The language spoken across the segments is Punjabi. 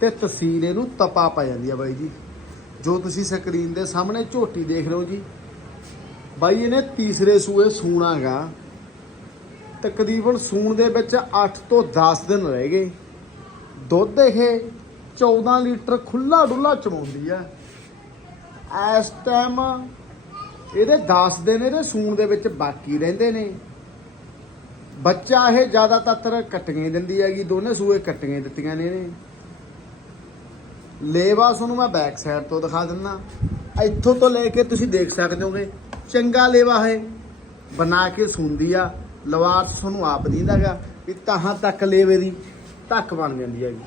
ਤੇ ਤਸਵੀਰ ਇਹਨੂੰ ਤਪਾ ਪੈ ਜਾਂਦੀ ਆ ਬਾਈ ਜੀ। ਜੋ ਤੁਸੀਂ ਸਕਰੀਨ ਦੇ ਸਾਹਮਣੇ ਝੋਟੀ ਦੇਖ ਰਹੇ ਹੋ ਜੀ। ਬਾਈ, ਇਹਨੇ ਤੀਸਰੇ ਸੂਏ ਸੂਣਾਗਾ ਤਕਰੀਬਨ ਸੂਣ ਦੇ ਵਿੱਚ 8 ਤੋਂ 10 ਦਿਨ ਰਹਿ ਗਏ। ਦੁੱਧ ਇਹ 14 ਲੀਟਰ ਖੁੱਲਾ ਡੁੱਲਾ ਚਵਾਉਂਦੀ ਆ। ਇਸ ਟਾਈਮ ਇਹਦੇ 10 ਦਿਨ ਇਹਦੇ ਸੂਣ ਦੇ ਵਿੱਚ ਬਾਕੀ ਰਹਿੰਦੇ ਨੇ। ਬੱਚਾ ਇਹ ਜ਼ਿਆਦਾਤਰ ਕੱਟੀਆਂ ਹੀ ਦਿੰਦੀ ਹੈਗੀ, ਦੋਨੇ ਸੂਏ ਕੱਟੀਆਂ ਦਿੱਤੀਆਂ ਨੇ ਇਹਨੇ। ਲੇਵਾ ਤੁਹਾਨੂੰ ਮੈਂ ਬੈਕ ਸਾਈਡ ਤੋਂ ਦਿਖਾ ਦਿੰਦਾ। ਇੱਥੋਂ ਤੋਂ ਲੈ ਕੇ ਤੁਸੀਂ ਦੇਖ ਸਕਦੇ ਹੋਗੇ, ਚੰਗਾ ਲੇਵਾ ਹੈ। ਬਣਾ ਕੇ ਸੁੰਦੀ ਆ ਲਵਾਰ ਤੁਹਾਨੂੰ ਆਪ ਦੀਂਦਾਗਾ ਵੀ ਤਾਹਾਂ ਤੱਕ ਲੇਵੇ ਦੀ ਧੱਕ ਬਣ ਜਾਂਦੀ ਹੈਗੀ।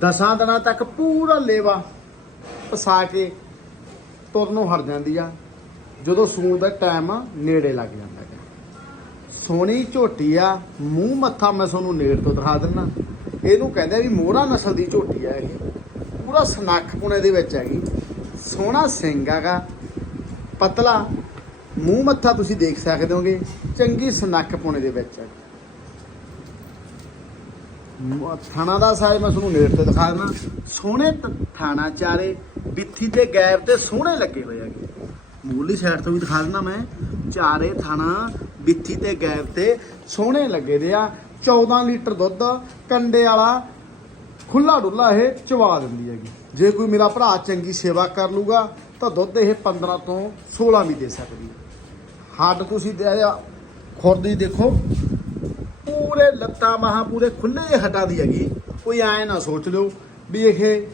ਦਸਾਂ ਦਿਨਾਂ ਤੱਕ ਪੂਰਾ ਲੇਵਾ ਪਸਾ ਕੇ ਤੁਰਨੋਂ ਹਟ ਜਾਂਦੀ ਆ। ਜਦੋਂ ਸੂਣ ਦਾ ਟਾਈਮ ਨੇੜੇ ਲੱਗ ਜਾਂਦਾ ਹੈ ਸੋਹਣੀ ਝੋਟੀ ਆ, ਮੂੰਹ ਮੱਥਾ ਮੈਂ ਤੁਹਾਨੂੰ ਨੇੜ ਤੋਂ ਦਿਖਾ ਦਿੰਦਾ। ਇਹਨੂੰ ਕਹਿੰਦੇ ਆ ਵੀ ਮੋਹਰਾ ਨਸਲ ਦੀ ਝੋਟੀ ਆ ਇਹ। ਪੂਰਾ ਸਨੱਖ ਪੁਣੇ ਦੇ ਵਿੱਚ ਹੈਗੀ। ਸੋਹਣਾ ਸਿੰਘ ਹੈਗਾ। ਪਤਲਾ। ਮੂੰਹ ਮੱਥਾ ਤੁਸੀਂ ਦੇਖ ਸਕਦੇ ਹੋਗੇ। ਚੰਗੀ ਸਨੱਖ ਪੁਣੇ ਦੇ ਵਿੱਚ ਹੈ। ਥਾਣਾ ਦਾ ਸਾਈਜ਼ ਮੈਂ ਤੁਹਾਨੂੰ ਨੇੜ ਤੇ ਦਿਖਾ ਦਿੰਦਾ। ਸੋਹਣੇ ਥਾਣਾ ਚਾਰੇ ਬਿੱਥੀ ਤੇ ਗੈਪ ਤੇ ਸੋਹਣੇ ਲੱਗੇ ਹੋਏ ਹੈਗੇ। ਮੂਲੀ ਸਾਈਡ ਤੋਂ ਵੀ ਦਿਖਾ ਦਿੰਦਾ ਮੈਂ। ਚਾਰੇ ਥਾਣਾ ਬਿੱਥੀ ਤੇ ਗੈਪ ਤੇ ਸੋਹਣੇ ਲੱਗੇ ਦੇ ਆ। 14 ਲੀਟਰ ਦੁੱਧ ਕੰਡੇ ਵਾਲਾ ਖੁੱਲਾ ਡੁੱਲਾ ਇਹ ਚਵਾ ਦਿੰਦੀ ਹੈਗੀ। ਜੇ ਕੋਈ ਮੇਰਾ ਭਰਾ ਚੰਗੀ ਸੇਵਾ ਕਰ ਲੂਗਾ, ਤਾਂ ਦੁੱਧ ਇਹ 15 ਤੋਂ 16 ਵੀ ਦੇ ਸਕਦੀ ਹੱਡ ਤੁਸੀਂ ਦੇ ਖੁਰਦੀ ਦੇਖੋ। ਪੂਰੇ ਲੱਤਾਂ ਮਹਾ ਪੂਰੇ ਖੁੱਲੇ ਹਟਾਂ ਦੀ ਹੈਗੀ। ਕੋਈ ਐ ਨਾ ਸੋਚ ਲਿਓ ਵੀ ਇਹ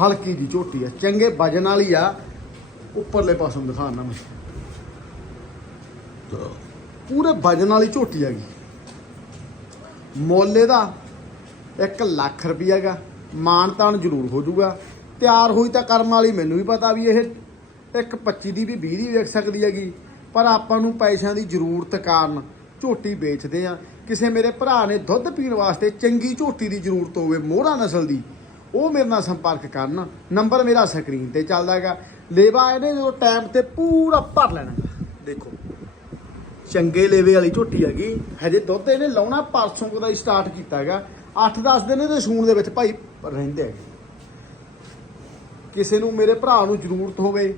ਹਲਕੀ ਦੀ ਝੋਟੀ ਆ ਚੰਗੇ ਵਜਨ ਵਾਲੀ ਆ। ਉੱਪਰਲੇ ਪਾਸੋਂ ਦਿਖਾਣਾ ਮੈਂ। ਪੂਰੇ ਵਜਨ ਵਾਲੀ ਝੋਟੀ ਹੈਗੀ। ਮੁੱਲ ਇਹਦਾ 1 ਲੱਖ ਰੁਪਈਆ ਗਾ ਮਾਨ ਤਾਨ ਜ਼ਰੂਰ ਹੋ ਜਾਊਗਾ। ਤਿਆਰ ਹੋਈ ਤਾਂ ਕਰਮ ਵਾਲੀ ਮੈਨੂੰ ਵੀ ਪਤਾ ਵੀ ਇਹ ਇੱਕ 25 ਦੀ ਵੀ 20 ਦੀ ਵੇਖ ਸਕਦੀ ਹੈਗੀ। ਪਰ ਆਪਾਂ ਨੂੰ ਪੈਸਿਆਂ ਦੀ ਜ਼ਰੂਰਤ ਕਾਰਨ ਝੋਟੀ ਵੇਚਦੇ ਆ ਕਿਸੇ ਮੇਰੇ ਭਰਾ ਨੇ ਦੁੱਧ ਪੀਣ ਵਾਸਤੇ ਚੰਗੀ ਝੋਟੀ ਦੀ ਜ਼ਰੂਰਤ ਹੋਵੇ, ਮੋਹਰਾ ਨਸਲ ਦੀ, ਉਹ ਮੇਰੇ ਨਾਲ ਸੰਪਰਕ ਕਰਨ। ਨੰਬਰ ਮੇਰਾ ਸਕਰੀਨ ਤੇ ਚੱਲਦਾ ਹੈਗਾ। ਲੇਵਾ ਇਹਨੇ ਜਦੋਂ ਟਾਈਮ ਤੇ ਪੂਰਾ ਭਰ ਲੈਣਾ। ਦੇਖੋ। ਚੰਗੇ ਲੇਵੇ ਵਾਲੀ ਝੋਟੀ ਹੈਗੀ। ਹਜੇ ਦੁੱਧ ਇਹਨੇ ਲਾਉਣਾ ਪਰਸੋਂ ਕੁ ਦਾ ਸਟਾਰਟ ਕੀਤਾ ਹੈਗਾ। 8-10 ਦਿਨ ਇਹਦੇ ਸੂਣ ਦੇ ਵਿੱਚ ਭਾਈ ਰਹਿੰਦੇ ਹੈਗੇ। ਕਿਸੇ ਨੂੰ ਮੇਰੇ ਭਰਾ ਨੂੰ ਜ਼ਰੂਰਤ ਹੋਵੇ,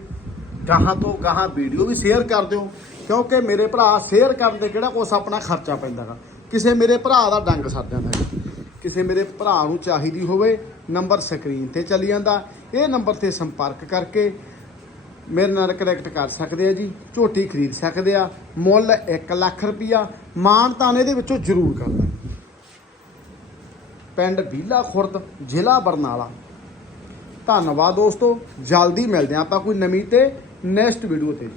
ਗਾਹਾਂ ਤੋਂ ਗਾਹਾਂ ਵੀਡੀਓ ਵੀ ਸ਼ੇਅਰ ਕਰ ਦਿਓ। ਕਿਉਂਕਿ ਮੇਰੇ ਭਰਾ ਸ਼ੇਅਰ ਕਰਨ ਤੇ ਕਿਹੜਾ ਕੁਛ ਆਪਣਾ ਖਰਚਾ ਪੈਂਦਾ ਗਾ ਕਿਸੇ ਮੇਰੇ ਭਰਾ ਦਾ ਡੰਗ ਸਰ ਜਾਂਦਾ ਹੈ ਕਿਸੇ ਮੇਰੇ ਭਰਾ ਨੂੰ ਚਾਹੀਦੀ ਹੋਵੇ ਨੰਬਰ ਸਕਰੀਨ ਤੇ ਚੱਲੀ ਜਾਂਦਾ। ਇਹ ਨੰਬਰ ਤੇ ਸੰਪਰਕ ਕਰਕੇ ਮੇਰੇ ਨਾਲ ਕਨੈਕਟ ਕਰ ਸਕਦੇ ਆ ਜੀ, ਝੋਟੀ ਖਰੀਦ ਸਕਦੇ ਆ, ਮੁੱਲ 1 ਲੱਖ ਰੁਪਿਆ ਮਾਨ ਤਾਨ ਇਹਦੇ ਵਿੱਚੋਂ ਜ਼ਰੂਰ ਕਰਦਾ ਪਿੰਡ ਬੀਲਾ ਖੁਰਦ, ਜ਼ਿਲ੍ਹਾ ਬਰਨਾਲਾ। ਧੰਨਵਾਦ ਦੋਸਤੋ, ਜਲਦੀ ਮਿਲਦੇ ਹਾਂ ਆਪਾਂ ਕੋਈ ਨਵੀਂ ਤੇ ਨੈਕਸਟ ਵੀਡੀਓ ਤੇ।